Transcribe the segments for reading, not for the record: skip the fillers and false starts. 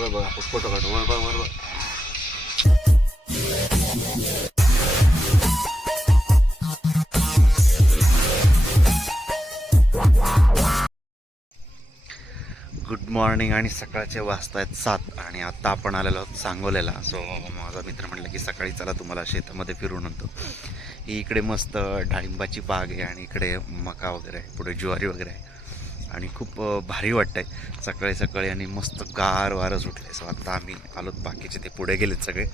वर बघ आपण फोटो काढू. वर बघ वर बघ. Good morning. आणि सकाळचे वाजता आहेत 7 आणि आत्ता आपण आलेलो आहोत सांगोल्याला. सो माझा मित्र म्हटलं की सकाळी चला तुम्हाला शेतामध्ये फिरून आणतो. ही इकडे मस्त डाळिंबाची बाग आहे आणि इकडे मका वगैरे आहे, पुढे ज्वारी वगैरे आहे आणि खूप भारी वाटतं आहे सकाळी सकाळी आणि मस्त गार वारं सुटले. सो आत्ता आम्ही आलोत, बाकीचे ते पुढे गेलेत सगळे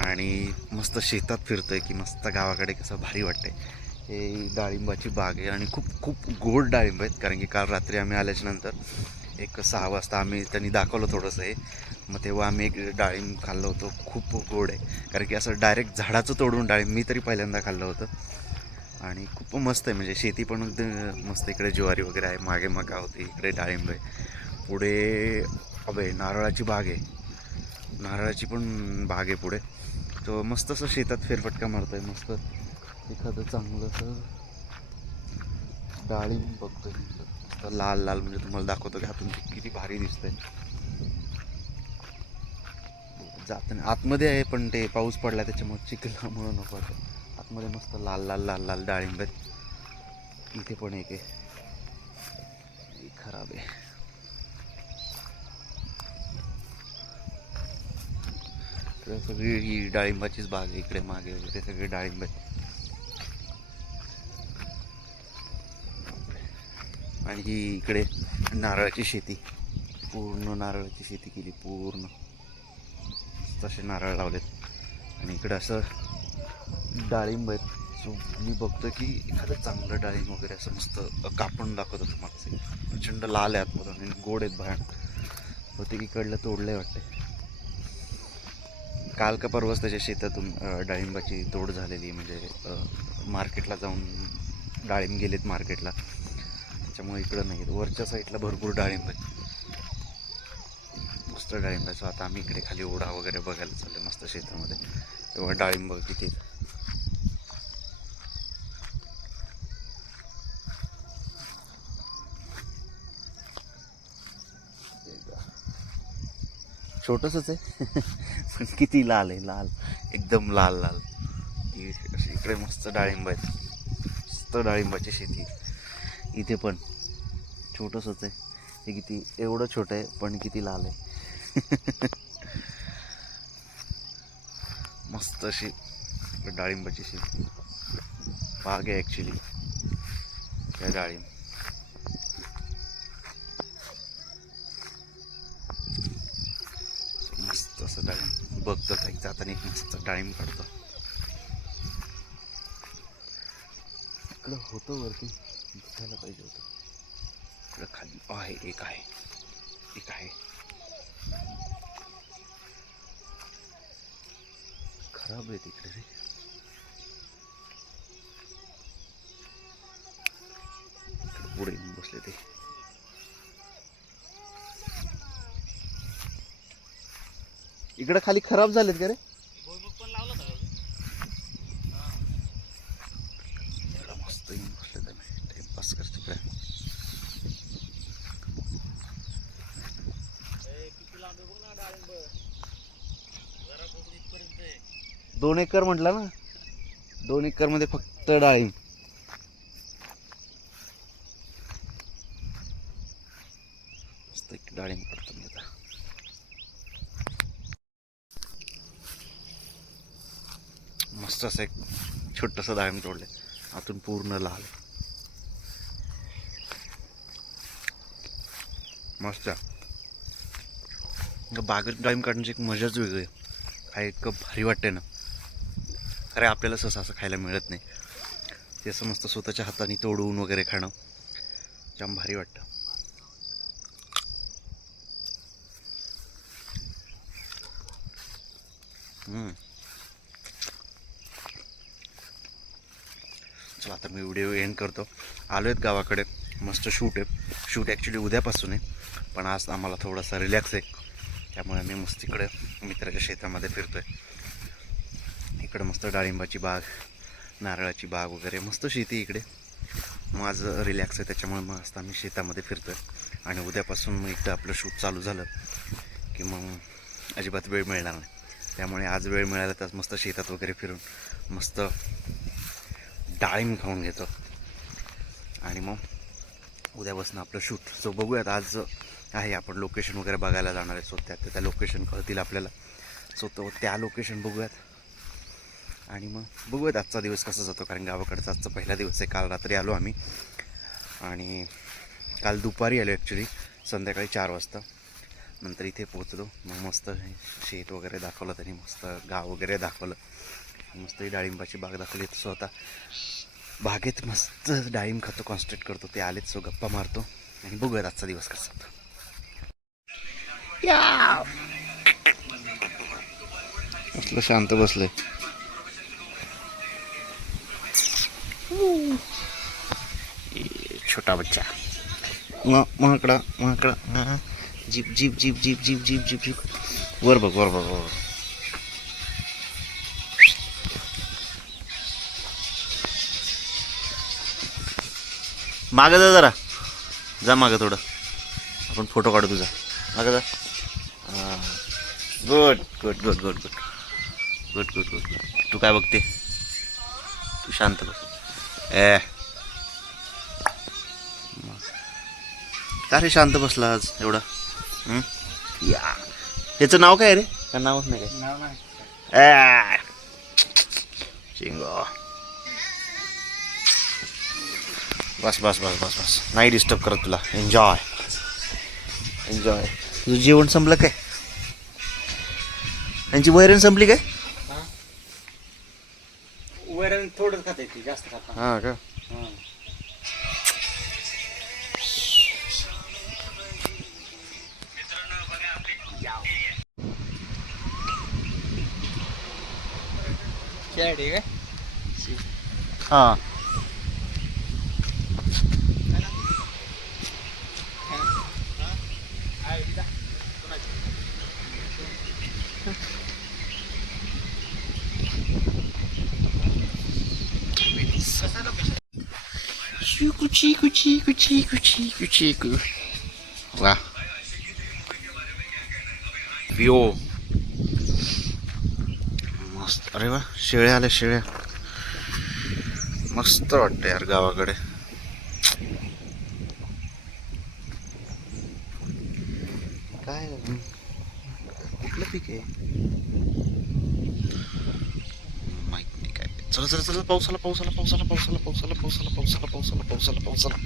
आणि मस्त शेतात फिरतो आहे की मस्त गावाकडे कसं भारी वाटतं आहे. हे डाळिंबाची बाग आहे आणि खूप खूप गोड डाळिंब आहेत, कारण की काल रात्री आम्ही आल्याच्यानंतर एक 6 वाजता आम्ही त्यांनी दाखवलं थोडंसं हे, मग तेव्हा आम्ही एक डाळिंब खाल्लं होतं. खूप गोड आहे, कारण की असं डायरेक्ट झाडाचं तोडून डाळिंब मी तरी पहिल्यांदा खाल्लं होतं आणि खूप मस्त आहे. म्हणजे शेती पण एकदम मस्त. इकडे ज्वारी वगैरे आहे, मागे मका होती, इकडे डाळिंब आहे, पुढे अबे नारळाची बाग आहे, नारळाची पण बाग आहे पुढे. तो मस्त असं शेतात फेरफटका मारतो आहे. मस्त एखादं चांगलं असं डाळिंब बघतोय मस्त लाल लाल. म्हणजे तुम्हाला दाखवतो की आतून किती भारी दिसतंय. जाताना आतमध्ये आहे, पण ते पाऊस पडला त्याच्यामुळे चिखलामुळं नको वाटतं. आतमध्ये मस्त लाल लाल लाल लाल डाळिंब आहेत. इथे पण एक आहे, खराब आहे. इकडे सगळी ही डाळिंबाचीच बाग आहे, इकडे मागे वगैरे सगळे डाळिंब आहेत. आणि ही इकडे नारळाची शेती, पूर्ण नारळाची शेती केली पूर्ण. तसे नारळ लावलेत आणि इकडे असं डाळिंब आहेत. सो मी बघतो की एखादं चांगलं डाळिंब वगैरे असं मस्त कापून दाखवतो तुम्हाला. प्रचंड लाल आहे आतमधून आणि गोड आहेत भयान. होते इकडलं तोडलंय वाटते. काल का परवाच त्याच्या शेतातून डाळिंबाची तोड झालेली. म्हणजे मार्केटला जाऊन डाळिंब गेलेत मार्केटला, त्याच्यामुळे इकडं नाही. वरच्या साईडला भरपूर डाळिंब आहेत, मस्त डाळिंब आहे. सो आता आम्ही इकडे खाली ओढा वगैरे बघायला चाललो मस्त शेतामध्ये. तेव्हा डाळिंब किती आहेत. छोटंसंच आहे पण किती लाल आहे, लाल एकदम लाल लाल. अशी इकडे मस्त डाळिंब आहेत, मस्त डाळिंबाची शेती. इथे पण छोटंसंच आहे. हे किती एवढं छोटं आहे पण किती लाल आहे. मस्त अशी डाळिंबाची शेती बाग आहे ॲक्च्युली. त्या डाळिंब मस्त असं डाळिंब बघतो. काही जाताना एक मस्त डाळिंब काढतो. इकडं होतं वरती, दिसायला पाहिजे होतं. इकडं खाली आहे, एक आहे, एक आहे. खराब आहे तिकडे रे. पुढे येऊन बसले ते. इकडे खाली खराब झालेत का रे. मस्त येऊन बसले ते, टाइमपास कर तिकडे. 2 एकर म्हटलं ना, 2 एकर मध्ये फक्त डाळिंब. मस्त एक डाळिंब काढतो मी आता. मस्त असं एक छोटंसं डाळिंब तोडले, आतून पूर्ण लाल. मस्त. बागेत डाळिंब काढण्याची एक मजाच वेगळी आहे. काय इतकं भारी वाटते ना. अरे आपल्याला सहसा असं खायला मिळत नाही. ते असं मस्त स्वतःच्या हाताने तोडून वगैरे खाणं जाम भारी वाटतं. चला आता मी व्हिडिओ एंड करतो. आलो आहेत गावाकडे, मस्त शूट आहे. शूट ॲक्च्युली उद्यापासून आहे, पण आज आम्हाला थोडासा रिलॅक्स आहे, त्यामुळे आम्ही मस्त इकडे मित्राच्या शेतामध्ये फिरतो आहे. इकडे मस्त डाळिंबाची बाग, नारळाची बाग वगैरे मस्त शेती इकडे. माझं रिलॅक्स आहे, त्याच्यामुळे मस्त आम्ही शेतामध्ये फिरतो आहे. आणि उद्यापासून मग एकदा आपलं शूट चालू झालं की मग अजिबात वेळ मिळणार नाही. त्यामुळे आज वेळ मिळाला तर मस्त शेतात वगैरे फिरून मस्त डाळिंब खाऊन घेतो आणि मग उद्यापासून आपलं शूट. सो बघूयात, आज आहे आपण लोकेशन वगैरे बघायला जाणार आहे. सो त्या लोकेशन कळतील आपल्याला. सो तो त्या लोकेशन बघूयात आणि मग बघूयात आजचा दिवस कसा जातो. कारण गावाकडचा आजचा पहिला दिवस आहे. काल रात्री आलो आम्ही आणि काल दुपारी आलो ॲक्च्युली, संध्याकाळी 4 वाजता. नंतर इथे पोचलो. मग मस्त शेत वगैरे दाखवलं त्यांनी, मस्त गाव वगैरे दाखवलं, मस्त ही डाळिंबाची बाग दाखवली. सो आता बागेत मस्त डाळिंब खातो, कॉन्सन्ट्रेट करतो. ते आलेत, सो गप्पा मारतो आणि बघूयात आजचा दिवस कसा होता. असलं शांत बसलंय. छोटा बच्चा महाकडा जीप जीप जीप जीप जीप जीप जीप जीप वर बघ वर बघ वर. मागं जा जरा, जा मागं थोडं, आपण फोटो काढू तुझा. मागं जा. Good good good good good good good good good. तू काय बघते? तू शांत बघ. का रे शांत बसला आज एवढा? या ह्याचं नाव काय रे? का नावच नाही काय? चिंगो. बस बस बस बस बस, नाही डिस्टर्ब करत तुला. Enjoy enjoy. तुझं जेवण संपलं काय? त्यांची वैरण संपली काय? वैरण थोडं खाते, जास्त खात. हा का? ठीक आहे. हा चिकू चिकू चिकू चिकू चिकू चिकू. वा व्ह्यू मस्त. अरे वा, शेळ्या आल्या शेळ्या. मस्त वाटतं यार गावाकडे. काय कुठलं पीक आहे माहित नाही काय. चला चला चला, पाऊस आला पाऊस आला पाऊस आला पाऊस आला पाऊस आला पाऊस आला पाऊस आला पाऊस आला पाऊस आला पाऊस आला.